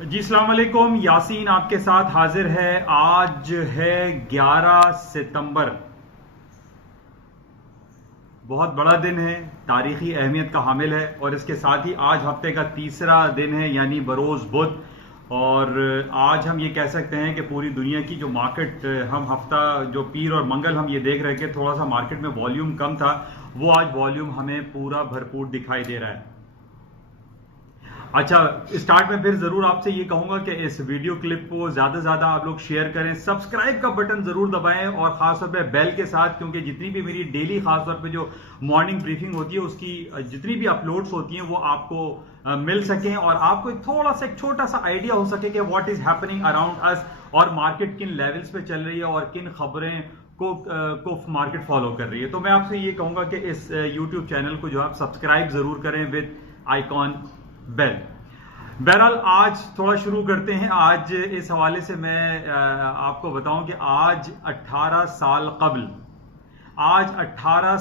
जी अस्सलाम वालेकुम। यासीन आपके साथ हाजिर है। आज है 11 सितंबर। बहुत बड़ा दिन है, तारीखी अहमियत का हामिल है और इसके साथ ही आज हफ्ते का तीसरा दिन है यानी बरोज़ बुध। और आज हम ये कह सकते हैं कि पूरी दुनिया की जो मार्केट, हम हफ्ता जो पीर और मंगल हम ये देख रहे हैं कि थोड़ा सा मार्केट में वॉल्यूम कम था, वो आज वॉल्यूम हमें पूरा भरपूर दिखाई दे रहा है। अच्छा, स्टार्ट में फिर जरूर आपसे ये कहूंगा कि इस वीडियो क्लिप को ज्यादा से ज्यादा आप लोग शेयर करें, सब्सक्राइब का बटन जरूर दबाएं और खासतौर पे बेल के साथ, क्योंकि जितनी भी मेरी डेली खासतौर पे जो मॉर्निंग ब्रीफिंग होती है उसकी जितनी भी अपलोड्स होती हैं वो आपको मिल सकें और आपको एक छोटा सा आइडिया हो सके कि what is happening around us और मार्केट किन लेवल्स पे चल रही है और किन खबरें को मार्केट फॉलो कर रही है। तो मैं आपसे ये कहूंगा कि इस यूट्यूब चैनल को जो आप सब्सक्राइब जरूर करें विद आइकॉन बेल। बहरहाल आज थोड़ा शुरू करते हैं। आज इस हवाले से मैं आपको बताऊं कि आज 18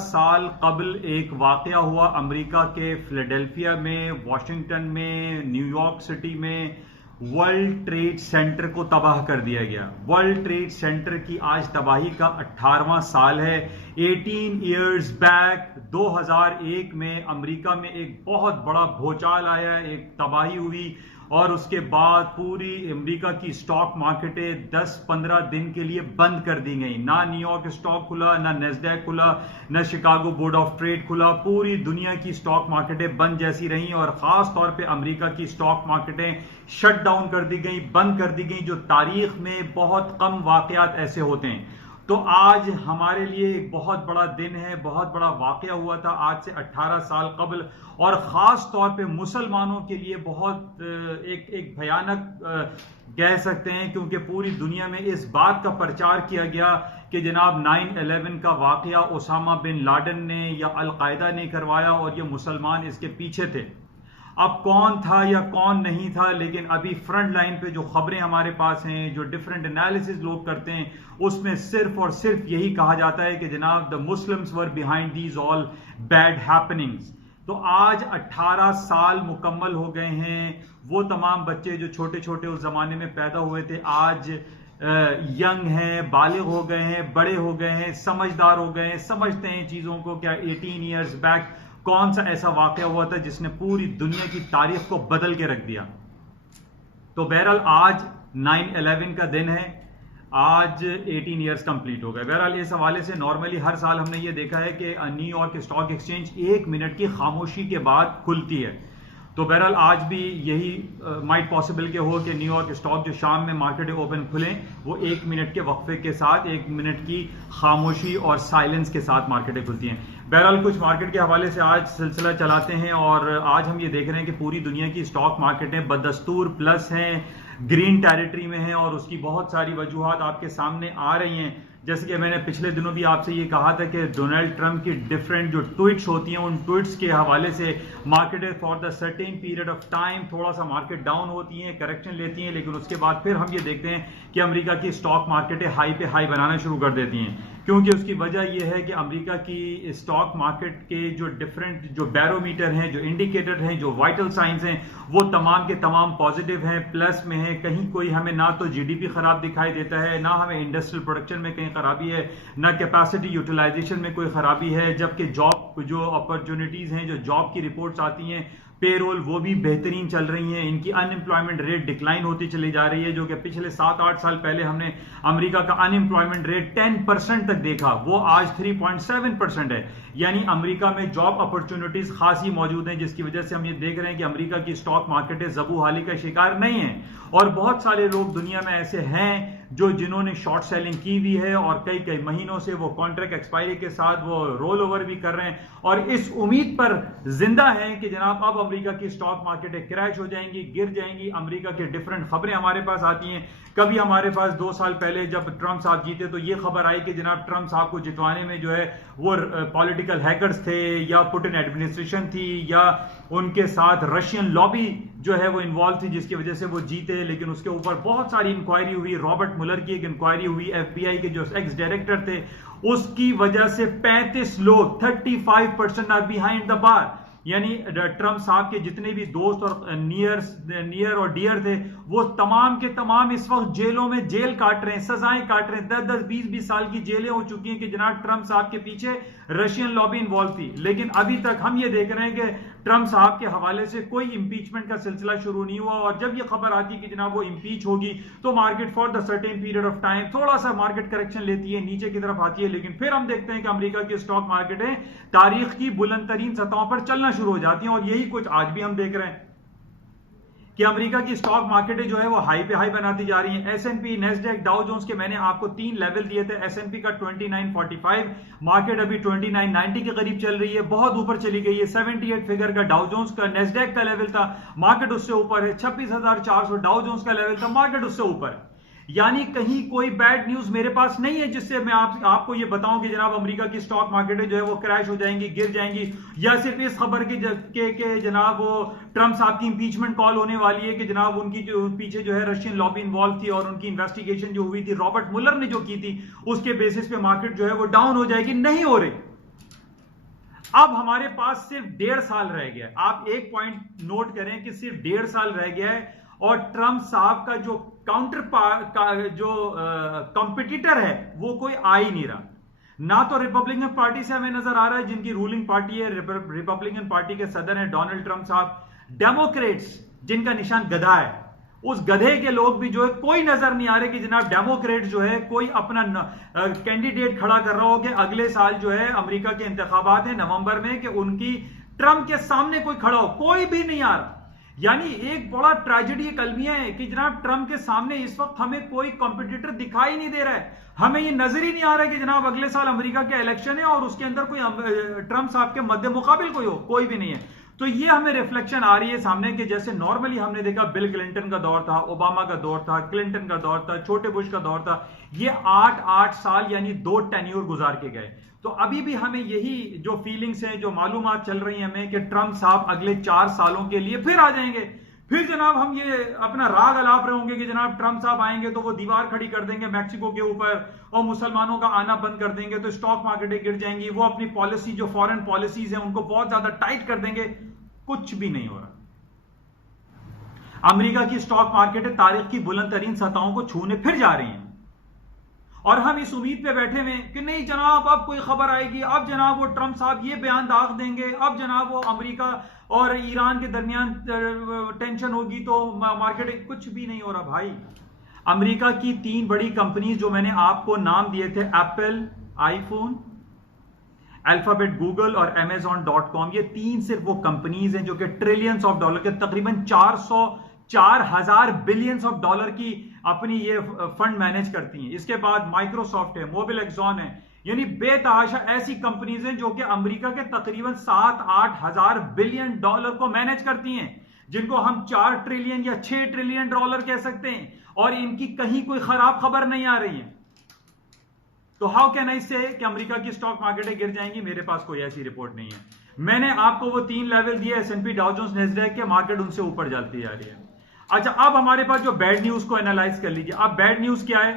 साल कबल एक वाकया हुआ अमेरिका के फिलाडेल्फिया में, वाशिंगटन में, न्यूयॉर्क सिटी में। वर्ल्ड ट्रेड सेंटर को तबाह कर दिया गया। वर्ल्ड ट्रेड सेंटर की आज तबाही का 18वां साल है। 18 इयर्स बैक 2001 में अमेरिका में एक बहुत बड़ा भूचाल आया, एक तबाही हुई और उसके बाद पूरी अमेरिका की स्टॉक मार्केटें 10-15 दिन के लिए बंद कर दी गई। ना न्यूयॉर्क स्टॉक खुला, ना नेस्डैक खुला, ना शिकागो बोर्ड ऑफ ट्रेड खुला। पूरी दुनिया की स्टॉक मार्केटें बंद जैसी रहीं और खास तौर पे अमेरिका की स्टॉक मार्केटें शट डाउन कर दी गई, बंद कर दी गई, जो तारीख में बहुत कम वाकयात ऐसे होते हैं। तो आज हमारे लिए एक बहुत बड़ा दिन है, बहुत बड़ा वाकया हुआ था आज से 18 साल कबल और खास तौर पे मुसलमानों के लिए बहुत एक भयानक कह सकते हैं, क्योंकि पूरी दुनिया में इस बात का प्रचार किया गया कि जनाब 9/11 का वाकया ओसामा बिन लादेन ने या अलकायदा ने करवाया और ये मुसलमान इसके पीछे थे। अब कौन था या कौन नहीं था, लेकिन अभी फ्रंट लाइन पे जो खबरें हमारे पास हैं, जो डिफरेंट एनालिसिस लोग करते हैं, उसमें सिर्फ और सिर्फ यही कहा जाता है कि जनाब the Muslims were behind these all bad happenings. तो आज 18 साल मुकम्मल हो गए हैं। वो तमाम बच्चे जो छोटे छोटे उस जमाने में पैदा हुए थे आज यंग हैं, बालिग हो गए हैं, बड़े हो गए हैं, समझदार हो गए हैं, समझते हैं चीजों को। क्या 18 ईयर्स बैक कौन सा ऐसा वाकया हुआ था जिसने पूरी दुनिया की तारीख को बदल के रख दिया। तो बहरहाल आज 9/11 का दिन है, आज 18 ईयर्स कंप्लीट हो गए। बहरहाल इस हवाले से नॉर्मली हर साल हमने ये देखा है कि न्यूयॉर्क स्टॉक एक्सचेंज 1 मिनट की खामोशी के बाद खुलती है। तो बहरहाल आज भी यही माइट पॉसिबल के हो कि न्यूयॉर्क स्टॉक जो शाम में मार्केट ओपन खुलें वो 1 मिनट के वक्फे के साथ, 1 मिनट की खामोशी और साइलेंस के साथ मार्केटें खुलती हैं। बहरहाल कुछ मार्केट के हवाले से आज सिलसिला चलाते हैं और आज हम ये देख रहे हैं कि पूरी दुनिया की स्टॉक मार्केटें बदस्तूर प्लस हैं, ग्रीन टेरिटरी में हैं और उसकी बहुत सारी वजूहात आपके सामने आ रही हैं। जैसे कि मैंने पिछले दिनों भी आपसे ये कहा था कि डोनाल्ड ट्रंप की डिफरेंट जो ट्वीट्स होती हैं, उन ट्वीट्स के हवाले से market for the certain period of time थोड़ा सा मार्केट डाउन होती हैं, करेक्शन लेती हैं, लेकिन उसके बाद फिर हम ये देखते हैं कि अमेरिका की स्टॉक मार्केटें हाई पे हाई बनाना शुरू कर देती हैं। क्योंकि उसकी वजह यह है कि अमेरिका की स्टॉक मार्केट के जो डिफरेंट जो बैरोमीटर हैं, जो इंडिकेटर हैं, जो वाइटल साइंस हैं, वो तमाम के तमाम पॉजिटिव हैं, प्लस में है। कहीं कोई हमें ना तो जीडीपी खराब दिखाई देता है, ना हमें इंडस्ट्रियल प्रोडक्शन में कहीं खराबी है, ना कैपेसिटी यूटिलाइजेशन में कोई खराबी है। जबकि जॉब जो अपॉर्चुनिटीज हैं, जो जॉब की रिपोर्ट्स आती हैं, पेरोल वो भी बेहतरीन चल रही हैं। इनकी अनएम्प्लॉयमेंट रेट डिक्लाइन होती चली जा रही है, जो कि पिछले 7-8 साल पहले हमने अमेरिका का अनएम्प्लॉयमेंट रेट 10% तक देखा, वो आज 3.7% है। यानी अमेरिका में जॉब अपॉर्चुनिटीज खासी मौजूद हैं, जिसकी वजह से हम ये देख रहे हैं कि अमेरिका की स्टॉक मार्केटें ज़बू हाली का शिकार नहीं है। और बहुत सारे लोग दुनिया में ऐसे हैं जिन्होंने शॉर्ट सेलिंग की हुई है और कई कई महीनों से वो कॉन्ट्रैक्ट एक्सपायरी के साथ वो रोल ओवर भी कर रहे हैं और इस उम्मीद पर जिंदा हैं कि जनाब अब अमेरिका की स्टॉक मार्केटें क्रैश हो जाएंगी, गिर जाएंगी। अमेरिका के डिफरेंट खबरें हमारे पास आती हैं। कभी हमारे पास 2 साल पहले जब ट्रंप साहब जीते तो ये खबर आई कि जनाब ट्रंप साहब को जितवाने में जो है वो पॉलिटिकल हैकर्स थे या पुतिन एडमिनिस्ट्रेशन थी या उनके साथ रशियन लॉबी जो है वो इन्वॉल्व थी, जिसकी वजह से वो जीते। लेकिन उसके ऊपर बहुत सारी इंक्वायरी हुई, रॉबर्ट मुलर की एक इंक्वायरी हुई, एफबीआई के जो एक्स डायरेक्टर थे उसकी वजह से 35 लोग 35% आर बिहाइंड द बार। यानी ट्रम्प साहब के जितने भी दोस्त और नियर और डियर थे, वो तमाम के तमाम इस वक्त जेलों में जेल काट रहे हैं, सजाएं काट रहे हैं। 10-10, 20-20 साल की जेलें हो चुकी हैं कि जनाब ट्रम्प साहब के पीछे रशियन लॉबी इन्वॉल्व थी। लेकिन अभी तक हम ये देख रहे हैं कि ट्रम्प साहब के हवाले से कोई इंपीचमेंट का सिलसिला शुरू नहीं हुआ। और जब ये खबर आती कि जनाब वो इंपीच होगी तो market for the certain period of time थोड़ा सा मार्केट करेक्शन लेती है, नीचे की तरफ आती है। लेकिन फिर हम देखते हैं कि अमेरिका की स्टॉक मार्केटें तारीख की बुलंद तरीन सतहों पर चलना शुरू हो जाती हैं। और यही कुछ आज भी हम देख रहे हैं कि अमेरिका की स्टॉक मार्केटें जो है वो हाई पे हाई बनाती जा रही हैं। एसएनपी, नेस्डैक, डाउ जोन्स के मैंने आपको 3 लेवल दिए थे। एसएनपी का 2945, मार्केट अभी 2990 के करीब चल रही है, बहुत ऊपर चली गई है। 78 फिगर का डाउ जोन्स का नेस्डैक का लेवल था, मार्केट उससे ऊपर है। 26,400 डाउ जोन्स का लेवल था, मार्केट उससे ऊपर है। यानी कहीं कोई बैड न्यूज मेरे पास नहीं है जिससे मैं आपको ये बताऊं कि जनाब अमेरिका की स्टॉक मार्केटें जो है वो क्रैश हो जाएंगी, गिर जाएंगी, या सिर्फ इस खबर के जनाब वो ट्रम्प साहब की इंपीचमेंट कॉल होने वाली है कि जनाब उनकी जो पीछे जो है रशियन लॉबी इन्वॉल्व थी और उनकी इन्वेस्टिगेशन जो हुई थी रॉबर्ट मुलर ने जो की थी उसके बेसिस पे मार्केट जो है वो डाउन हो जाएगी। नहीं हो रही। अब हमारे पास सिर्फ 1.5 साल रह गया है। आप एक पॉइंट नोट करें कि सिर्फ 1.5 साल रह गया है और ट्रम्प साहब का जो कंपिटिटर है वो कोई आ ही नहीं रहा। ना तो रिपब्लिकन पार्टी से हमें नजर आ रहा है जिनकी रूलिंग पार्टी है, रिपब्लिकन पार्टी के सदर हैं डोनाल्ड ट्रम्प साहब। डेमोक्रेट्स जिनका निशान गधा है, उस गधे के लोग भी जो है कोई नजर नहीं आ रहे कि जनाब डेमोक्रेट जो है कोई अपना कैंडिडेट खड़ा कर रहा हो कि अगले साल जो है अमेरिका के इंतखाबात है नवंबर में, कि उनकी ट्रम्प के सामने कोई खड़ा हो। कोई भी नहीं आ रहा। यानी एक बड़ा ट्रेजेडी कलमिया है कि जनाब ट्रम्प के सामने इस वक्त हमें कोई कॉम्पिटिटर दिखाई नहीं दे रहा है। हमें ये नजर ही नहीं आ रहा है कि जनाब अगले साल अमेरिका के इलेक्शन है और उसके अंदर कोई ट्रम्प साहब के मध्य मुकाबिल कोई हो, कोई भी नहीं है। तो ये हमें रिफ्लेक्शन आ रही है सामने के जैसे नॉर्मली हमने देखा बिल क्लिंटन का दौर था, ओबामा का दौर था, क्लिंटन का दौर था, छोटे बुश का दौर था। ये 8-8 साल यानी 2 टेन्योर गुजार के गए। तो अभी भी हमें यही जो फीलिंग्स हैं, जो मालूमात चल रही हैं हमें कि ट्रम्प साहब अगले 4 सालों के लिए फिर आ जाएंगे। फिर जनाब हम ये अपना राग अलाप रहे होंगे कि जनाब ट्रम्प साहब आएंगे तो वो दीवार खड़ी कर देंगे मैक्सिको के ऊपर और मुसलमानों का आना बंद कर देंगे, तो स्टॉक मार्केटें गिर जाएंगी। वो अपनी पॉलिसी जो फॉरेन पॉलिसीज हैं उनको बहुत ज्यादा टाइट कर देंगे। कुछ भी नहीं हो रहा। अमेरिका की स्टॉक मार्केटें तारीख की बुलंद तरीन सतहों को छूने फिर जा रही हैं और हम इस उम्मीद पे बैठे हुए कि नहीं जनाब अब कोई खबर आएगी, अब जनाब वो ट्रम्प साहब ये बयान दाग देंगे, अब जनाब वो अमेरिका और ईरान के दरमियान टेंशन होगी तो मार्केट। कुछ भी नहीं हो रहा भाई। अमेरिका की 3 बड़ी कंपनीज जो मैंने आपको नाम दिए थे, एप्पल, आईफोन, अल्फाबेट, गूगल और Amazon.com, ये 3 सिर्फ वो कंपनीज हैं जो कि ट्रिलियंस ऑफ डॉलर के तकरीबन 4,000 बिलियंस ऑफ डॉलर की अपनी ये फंड मैनेज करती हैं। इसके बाद माइक्रोसॉफ्ट है, मोबिल एक्सॉन है, यानी बेतहाशा ऐसी कंपनीज हैं जो कि अमेरिका के तकरीबन 7-8 हजार बिलियन डॉलर को मैनेज करती हैं, जिनको हम 4 ट्रिलियन या 6 ट्रिलियन डॉलर कह सकते हैं, और इनकी कहीं कोई खराब खबर नहीं आ रही है। तो हाउ कैन आई से कि अमेरिका की स्टॉक मार्केटें गिर जाएंगी? मेरे पास कोई ऐसी रिपोर्ट नहीं है। मैंने आपको वो 3 लेवल दिए, एसएनपी, डाउ जोन्स, नेस्डैक के, मार्केट उनसे ऊपर जाती जा रही है। अच्छा, अब हमारे पास जो बैड न्यूज को एनालाइज कर लीजिए। अब बैड न्यूज क्या है?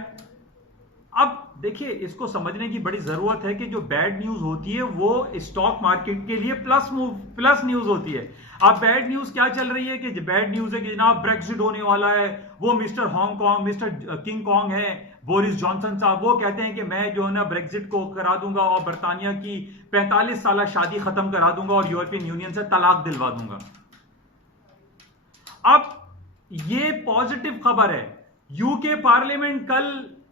अब देखिए, इसको समझने की बड़ी जरूरत है कि जो बैड न्यूज होती है वो स्टॉक मार्केट के लिए प्लस न्यूज होती है। अब बैड न्यूज क्या चल रही है कि बैड न्यूज है कि जनाब ब्रेक्सिट होने वाला है। वो mister Hong Kong, mister king Kong है बोरिस जॉनसन साहब, वो कहते हैं कि मैं जो है ना ब्रेक्सिट को करा दूंगा और बरतानिया की 45 साल शादी खत्म करा दूंगा और यूरोपियन यूनियन से तलाक दिलवा दूंगा। अब ये पॉजिटिव खबर है। यूके पार्लियामेंट कल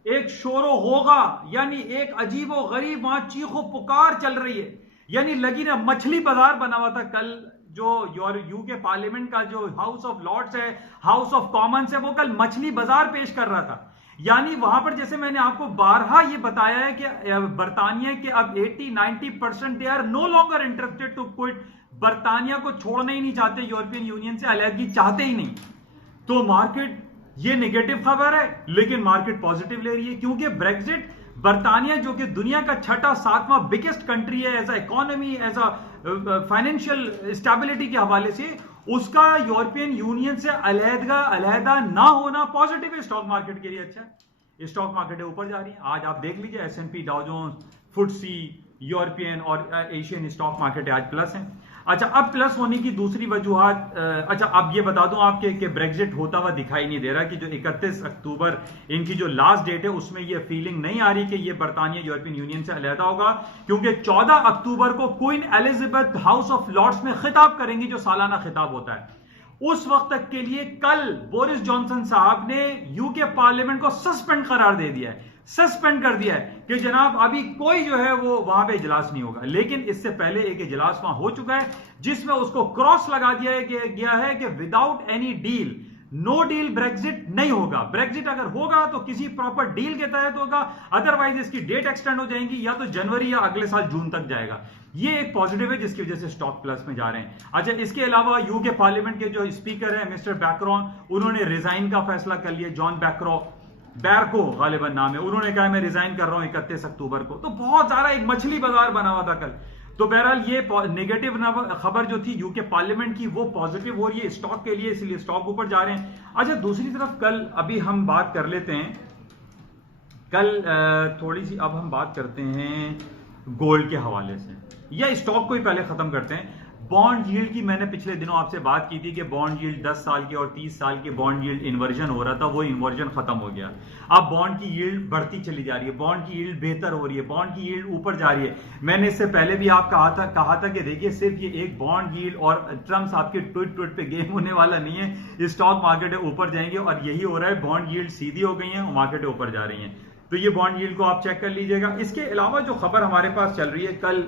एक शोरो होगा, यानी एक अजीबो गरीब वहां चीखो पुकार चल रही है, यानी लगी ना मछली बाजार बना हुआ था कल। जो यूके पार्लियामेंट का जो हाउस ऑफ लॉर्ड्स है, हाउस ऑफ कॉमन्स है, वो कल मछली बाजार पेश कर रहा था। यानी वहां पर जैसे मैंने आपको बारहा ये बताया है कि बरतानिया के अब 80-90% they are no longer interested to quit. बरतानिया को छोड़ना ही नहीं चाहते, यूरोपियन यूनियन से अलहदगी चाहते ही नहीं। तो मार्केट, ये नेगेटिव खबर है लेकिन मार्केट पॉजिटिव ले रही है, क्योंकि ब्रेक्सिट, बरतानिया जो कि दुनिया का 6वां बिगेस्ट कंट्री है as a economy, as a financial stability के हवाले से, उसका यूरोपियन यूनियन से अलहदा ना होना पॉजिटिव है स्टॉक मार्केट के लिए। अच्छा है, स्टॉक मार्केट ऊपर जा रही है। आज आप देख लीजिए एसएनपी, डाउ जोन्स, फुटसी, यूरोपियन और एशियन स्टॉक मार्केट आज प्लस हैं। अच्छा, अब प्लस होने की दूसरी वजूहत, अच्छा अब ये बता दूं आपके कि ब्रेग्जिट होता हुआ दिखाई नहीं दे रहा, कि जो 31 अक्टूबर इनकी जो लास्ट डेट है उसमें ये फीलिंग नहीं आ रही कि ये बरतानिया यूरोपियन यूनियन से अलहदा होगा, क्योंकि 14 अक्टूबर को Queen Elizabeth House of Lords में खिताब करेंगी, जो सालाना खिताब होता है। उस वक्त तक के लिए कल बोरिस जॉनसन साहब ने यूके पार्लियामेंट को सस्पेंड करार दे दिया है, सस्पेंड कर दिया है कि जनाब अभी कोई जो है वो वहां पे इजलास नहीं होगा। लेकिन इससे पहले एक इजलास वहां हो चुका है जिसमें उसको क्रॉस लगा दिया गया है कि without any deal, no deal Brexit नहीं होगा। ब्रेग्जिट अगर होगा तो किसी प्रॉपर डील के तहत होगा, अदरवाइज इसकी डेट एक्सटेंड हो जाएगी, या तो जनवरी या अगले साल जून तक जाएगा। ये एक पॉजिटिव है जिसकी वजह से स्टॉक प्लस में जा रहे हैं। अच्छा, इसके अलावा यूके पार्लियामेंट के जो स्पीकर है मिस्टर बैक्रॉन, उन्होंने रिजाइन का फैसला कर लिया। जॉन बैरको गालिबन नाम है, उन्होंने कहा मैं रिजाइन कर रहा हूं 31 अक्टूबर को। तो बहुत ज्यादा एक मछली बाजार बना हुआ था कल। तो बहरहाल ये नेगेटिव खबर जो थी यूके पार्लियामेंट की वो पॉजिटिव हो रही है स्टॉक के लिए, इसलिए स्टॉक ऊपर जा रहे हैं। अच्छा, दूसरी तरफ कल अभी हम बात कर लेते हैं, कल थोड़ी सी अब हम बात करते हैं गोल्ड के हवाले से, या स्टॉक को ही पहले खत्म करते हैं। बॉन्ड यील्ड की मैंने पिछले दिनों आपसे बात की थी कि बॉन्ड यील्ड 10 साल के और 30 साल के बॉन्ड यील्ड इन्वर्जन हो रहा था, वो इन्वर्जन खत्म हो गया। अब बॉन्ड की यील्ड बढ़ती चली जा रही है, बॉन्ड की यील्ड बेहतर हो रही है, बॉन्ड की यील्ड ऊपर जा रही है। मैंने इससे पहले भी आप कहा था कि देखिए सिर्फ ये एक बॉन्ड यील्ड और ट्रम्प साहब के ट्वीट पे गेम होने वाला नहीं है, स्टॉक मार्केट ऊपर जाएंगे, और यही हो रहा है। बॉन्ड यील्ड सीधी हो गई है और मार्केट ऊपर जा रही है। तो ये बॉन्ड यील्ड को आप चेक कर लीजिएगा। इसके अलावा जो खबर हमारे पास चल रही है, कल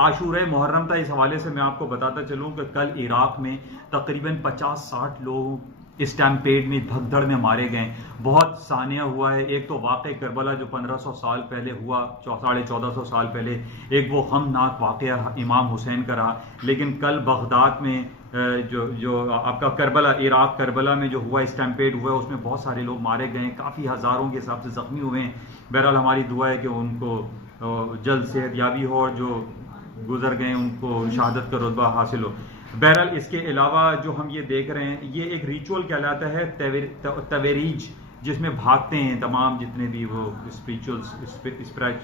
आशूरा मुहर्रम था, इस हवाले से मैं आपको बताता चलूं कि कल इराक में तकरीबन 50-60 लोग स्टैम्पेड में, भगदड़ में मारे गए। बहुत सानिया हुआ है। एक तो वाक़या करबला जो 1500 साल पहले हुआ, 1450 साल पहले, एक वो गमनाक वाक़या इमाम हुसैन का रहा। लेकिन कल बगदाद में जो आपका करबला, इराक करबला में जो हुआ स्टैम्पेड हुआ, उसमें बहुत सारे लोग मारे गए, काफ़ी हज़ारों के हिसाब से ज़ख्मी हुए हैं। बहरहाल हमारी दुआ है कि उनको जल्द सेहतयाबी हो और जो गुजर गए उनको शहादत का रुतबा हासिल हो। बहरहाल इसके अलावा जो हम ये देख रहे हैं, ये एक रिचुअल कहलाता है तवेरीज, जिसमें भागते हैं तमाम जितने भी वो स्पिरिचुअलिटी।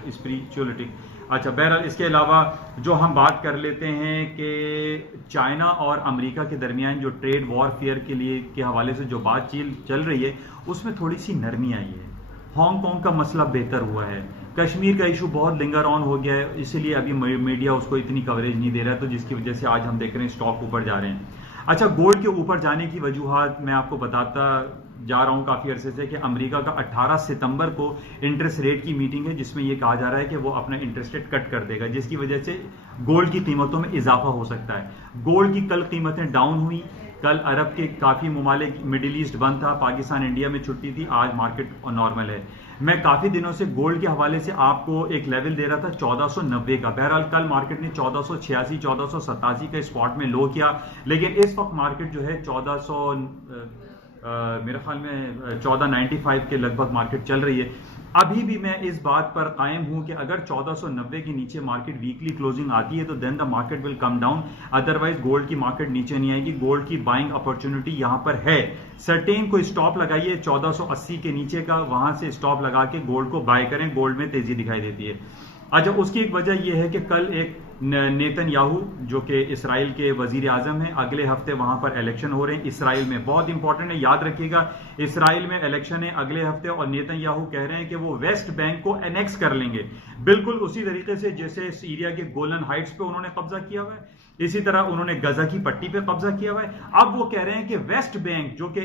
अच्छा, बहरहाल इसके अलावा जो हम बात कर लेते हैं कि चाइना और अमेरिका के दरमियान जो ट्रेड वॉरफेयर के हवाले से जो बातचीत चल रही है, उसमें थोड़ी सी नरमी आई है। हांगकांग का मसला बेहतर हुआ है, कश्मीर का इशू बहुत लिंगर ऑन हो गया है, इसीलिए अभी मीडिया उसको इतनी कवरेज नहीं दे रहा है, तो जिसकी वजह से आज हम देख रहे हैं स्टॉक ऊपर जा रहे हैं। अच्छा, गोल्ड के ऊपर जाने की वजूहत मैं आपको बताता जा रहा हूं काफी अरसे से कि अमेरिका का 18 सितंबर को इंटरेस्ट रेट की मीटिंग है, जिसमें यह कहा जा रहा है कि वो अपना इंटरेस्ट रेट कट कर देगा, जिसकी वजह से गोल्ड की कीमतों में इजाफा हो सकता है। गोल्ड की कल कीमतें डाउन हुई। कल अरब के काफी ममालिक, मिडिल ईस्ट बंद था, पाकिस्तान इंडिया में छुट्टी थी, आज मार्केट नॉर्मल है। मैं काफी दिनों से गोल्ड के हवाले से आपको एक लेवल दे रहा था 1490 का। बहरहाल कल मार्केट ने 1486, 1487 का स्पॉट में लो किया, लेकिन इस वक्त मार्केट जो है 1400 मेरे ख्याल में 1495 के लगभग मार्केट चल रही है। अभी भी मैं इस बात पर कायम हूं कि अगर 1490 के नीचे मार्केट वीकली क्लोजिंग आती है तो then the market will come down, otherwise gold की मार्केट नीचे नहीं आएगी। गोल्ड की बाइंग अपॉर्चुनिटी यहां पर है। सर्टेन को स्टॉप लगाइए 1480 के नीचे का, वहां से स्टॉप लगा के गोल्ड को बाय करें, गोल्ड में तेजी दिखाई देती है। अच्छा, उसकी एक वजह यह है कि कल एक नेतन्याहू जो कि इसराइल के वजीर आजम हैं, अगले हफ्ते वहां पर इलेक्शन हो रहे हैं इसराइल में, बहुत इंपॉर्टेंट है, याद रखिएगा। इसराइल में इलेक्शन है अगले हफ्ते और नेतन्याहू कह रहे हैं कि वो वेस्ट बैंक को एनेक्स कर लेंगे, बिल्कुल उसी तरीके से जैसे सीरिया के गोलन हाइट्स पे उन्होंने कब्जा किया हुआ है, इसी तरह उन्होंने गजा की पट्टी पे कब्जा किया हुआ है। अब वो कह रहे हैं कि वेस्ट बैंक जो कि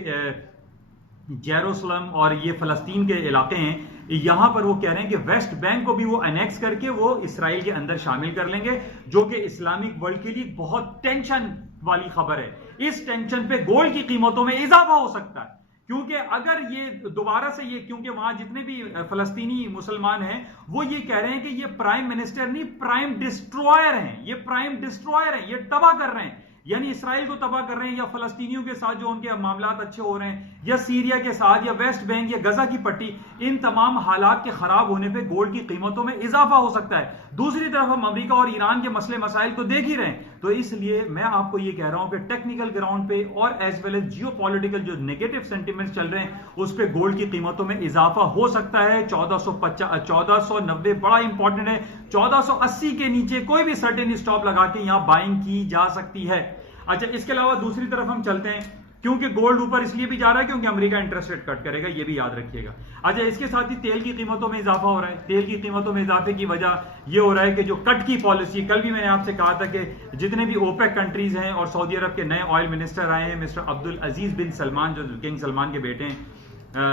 जेरूसलम और ये फलस्तीन के इलाके हैं, यहां पर वो कह रहे हैं कि वेस्ट बैंक को भी वो अनेक्स करके वो इसराइल के अंदर शामिल कर लेंगे, जो कि इस्लामिक वर्ल्ड के लिए बहुत टेंशन वाली खबर है। इस टेंशन पे गोल्ड की कीमतों में इजाफा हो सकता है, क्योंकि अगर ये दोबारा से ये, क्योंकि वहां जितने भी फलस्तीनी मुसलमान हैं वो ये कह रहे हैं कि ये प्राइम मिनिस्टर नहीं, प्राइम डिस्ट्रॉयर हैं, ये प्राइम डिस्ट्रॉयर हैं, ये तबाह कर रहे हैं, यानी इसराइल को तबाह कर रहे हैं, या फलस्तीनियों के साथ जो उनके मामलात अच्छे हो रहे हैं, या सीरिया के साथ, या वेस्ट बैंक, या गजा की पट्टी, इन तमाम हालात के खराब होने पे गोल्ड की कीमतों में इजाफा हो सकता है। दूसरी तरफ हम अमेरिका और ईरान के मसले मसाइल को देख ही रहे हैं। तो इसलिए मैं आपको ये कह रहा हूं कि टेक्निकल ग्राउंड पे और एज वेल एज जियोपॉलिटिकल जो नेगेटिव सेंटिमेंट्स चल रहे हैं उस पे गोल्ड की कीमतों में इजाफा हो सकता है। 1490 बड़ा इंपॉर्टेंट है। 1480 के नीचे कोई भी सर्टेन स्टॉप लगा के यहां बाइंग की जा सकती है। अच्छा, इसके अलावा दूसरी तरफ हम चलते हैं, क्योंकि गोल्ड ऊपर इसलिए भी जा रहा है क्योंकि अमेरिका इंटरेस्ट रेट कट करेगा, ये भी याद रखिएगा। अच्छा, इसके साथ ही तेल की कीमतों में इजाफा हो रहा है। तेल की कीमतों में इजाफे की वजह यह हो रहा है कि जो कट की पॉलिसी, कल भी मैंने आपसे कहा था कि जितने भी ओपेक कंट्रीज हैं और सऊदी अरब के नए ऑयल मिनिस्टर आए हैं, मिस्टर अब्दुल अजीज बिन सलमान, जो किंग सलमान के बेटे हैं,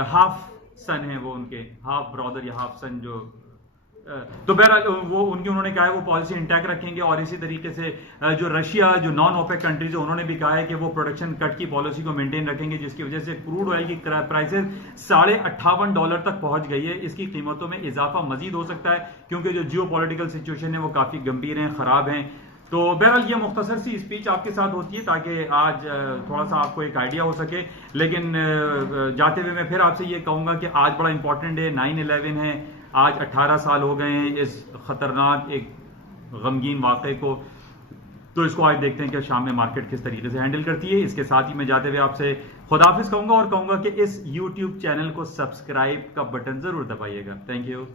हाफ सन है वो, उनके हाफ ब्रदर या हाफ सन जो, तो बहरहाल वो उन्होंने कहा है वो पॉलिसी इंटैक्ट रखेंगे। और इसी तरीके से जो रशिया, जो नॉन ओपेक कंट्रीज है, उन्होंने भी कहा है कि वो प्रोडक्शन कट की पॉलिसी को मेंटेन रखेंगे, जिसकी वजह से क्रूड ऑयल की प्राइसेस $58 तक पहुंच गई है। इसकी कीमतों में इजाफा मजीद हो सकता है क्योंकि जो जियोपॉलिटिकल सिचुएशन है वो काफी गंभीर है, खराब है। तो बहरहाल ये मुख्तसर सी स्पीच आपके साथ होती है ताकि आज थोड़ा सा आपको एक आइडिया हो सके। लेकिन जाते हुए मैं फिर आपसे ये कहूंगा कि आज बड़ा इंपॉर्टेंट है, 9/11 है। आज 18 साल हो गए हैं इस खतरनाक एक गमगीन वाक़े को। तो इसको आज देखते हैं कि शाम में मार्केट किस तरीके से हैंडल करती है। इसके साथ ही मैं जाते हुए आपसे खुदाफिज कहूंगा और कहूंगा कि इस YouTube चैनल को सब्सक्राइब का बटन जरूर दबाइएगा। Thank you.